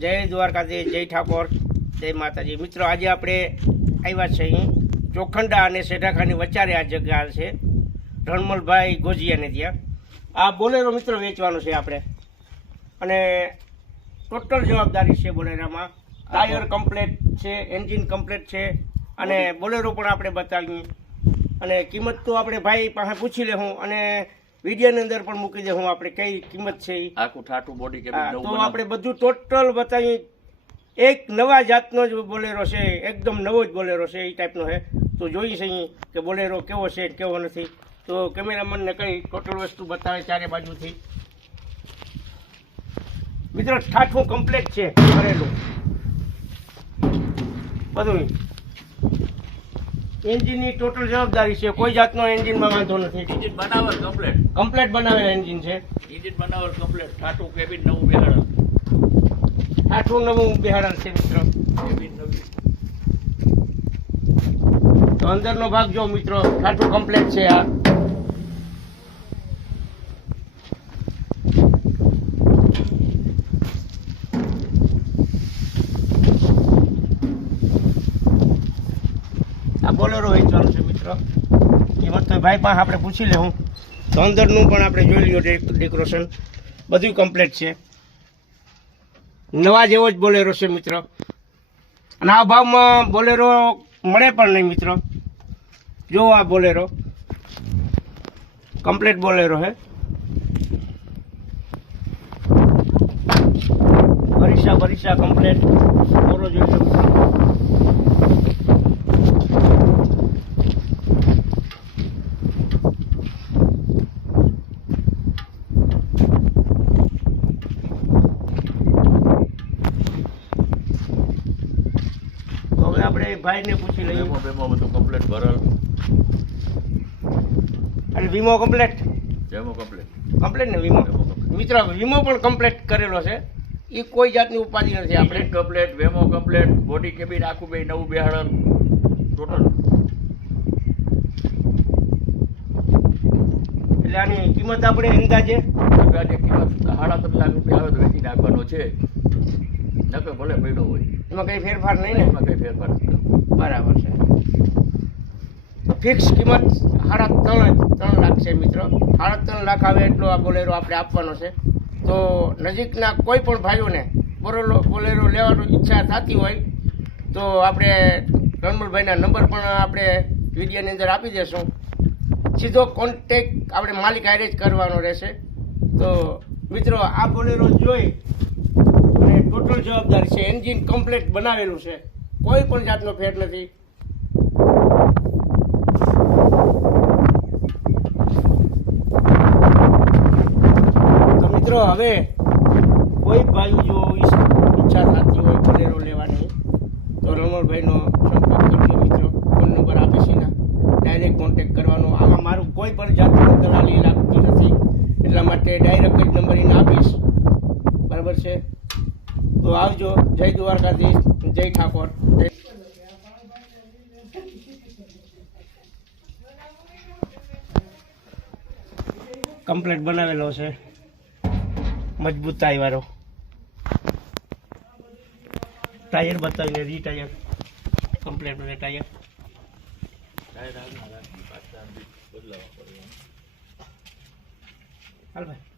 જય દ્વારકાધીશ, જય ઠાકોર, જય માતાજી. મિત્રો, આજે આપણે આવ્યા છે અહીં ચોખંડા અને સેઠાખાની વચારે આ જગ્યા છે, રણમલભાઈ ગોજિયાને ત્યાં. આ બોલેરો મિત્રો વેચવાનો છે આપણે. અને ટોટલ જવાબદારી છે બોલેરામાં. ટાયર કમ્પ્લેટ છે, એન્જિન કમ્પ્લેટ છે, અને બોલેરો પણ આપણે બતાવીએ. અને કિંમત તો આપણે ભાઈ પાસે પૂછી લેવું અને વિડીયોની અંદર પણ મૂકી દેવું આપણે કઈ કિંમત છે એ આખું ઠાઠું બોડી કે તો આપણે બધું ટોટલ બતાવી. એક નવા જાતનો જ બોલેરો છે એકદમ નવો જ બોલેરો છે એ ટાઈપનો છે. તો જોઈ છે અહીં કે બોલેરો કેવો છે કેવો નથી. તો કેમેરામેનને કઈ ટોટલ વસ્તુ બતાવે ચારે બાજુથી. મિત્રો ઠાઠું કમ્પ્લેટ છે ભરેલું બધું એન્જિનની ટોટલ જવાબદારી છે. કોઈ જાતનો એન્જિનમાં વાંધો નથી. ઇન્જિન બનાવર કમ્પ્લેટ કમ્પ્લેટ બનાવેલ એન્જિન છે. ઇન્જિન બનાવર કમ્પ્લેટ ઠાઠું કેબિન નવું બેહાડે. ઠાઠું નવું બિહાડલ છે મિત્રો. કેબિન નવી. તો અંદરનો ભાગ જો મિત્રો ઠાઠું કમ્પ્લેટ છે આ. બોલેરો વેચવાનું છે, મિત્રો. એ વખતે ભાઈ પાસે આપણે પૂછી લેવું. તો અંદરનું પણ આપણે જોઈ લઈએ ડેકોરેશન. બધું કમ્પ્લીટ છે. નવા જેવો જ બોલેરો છે, મિત્રો. અને આ ભાવમાં બોલેરો મળે પણ નહીં, મિત્રો. જો આ બોલેરો. કમ્પ્લીટ બોલેરો હે. ભરીસા ભરીસા કમ્પ્લીટ બોલો જોઈ લો તો હવે ભાઈને પૂછી લઈએ. વીમો બેમો બધું કમ્પ્લેટ ભરેલ. અને વીમો કમ્પ્લીટ બેમો કમ્પ્લેટ કમ્પ્લીટ ને વીમો? મિત્રો વીમો પણ કમ્પ્લીટ કરેલો છે. એ કોઈ જાતની ઉપાધિ નથી આપણે. કમ્પ્લેટ વેમો કમ્પ્લેટ બોડી કેબિન આખું બે નવું બેહાડેલ. ટોટલ એટલે આની કિંમત આપણે અંદાજે? અંદાજે કિંમત સાડા ત્રણ લાખ રૂપિયા આવે તો વેચી નાખવાનો છે. નકર ભલે પડ્યો હોય. એમાં કઈ ફેરફાર નહીં ને? એમાં કઈ ફેરફાર બરાબર છે. ફિક્સ કિંમત સાડા ત્રણ ત્રણ લાખ છે મિત્રો. સાડા ત્રણ લાખ આવે એટલો આ બોલેરો આપણે આપવાનો છે. તો નજીકના કોઈ પણ ભાઈઓને બોરેલો બોલેરો લેવાની ઈચ્છા થતી હોય તો આપણે રણમલભાઈના નંબર પણ આપણે વિડીયોની અંદર આપી દેશું. સીધો કોન્ટેક આપણે માલિક હારે જ કરવાનો રહેશે. તો મિત્રો આ બોલેરો જોઈ ટોટલ જવાબદારી છે એન્જિન કમ્પ્લેટ બનાવેલું છે. કોઈ પણ જાતનો ફેર નથી. તો મિત્રો, હવે કોઈ ભાઈ જો ઈચ્છ- થતી હોય બોલેરો લેવાની. તો રમણભાઈનો સંપર્ક કરજો મિત્રો. ફોન નંબર આપે છે ડાયરેક્ટ કોન્ટેક કરવાનો. આમાં મારું કોઈ પણ જાતનું દલાલી લાગતી નથી. એટલા માટે ડાયરેક્ટ જ નંબર એને આપીશ. બરાબર છે? તો આવજો. જય દ્વારકાધીશ. જય ઠાકોર. કમ્પ્લેટ બનાવેલો છે. મજબૂતાઈ વાળો ટાયર બતાવીને રી ટાયર કમ્પ્લેટ બને ટાયર. હાલ ભાઈ.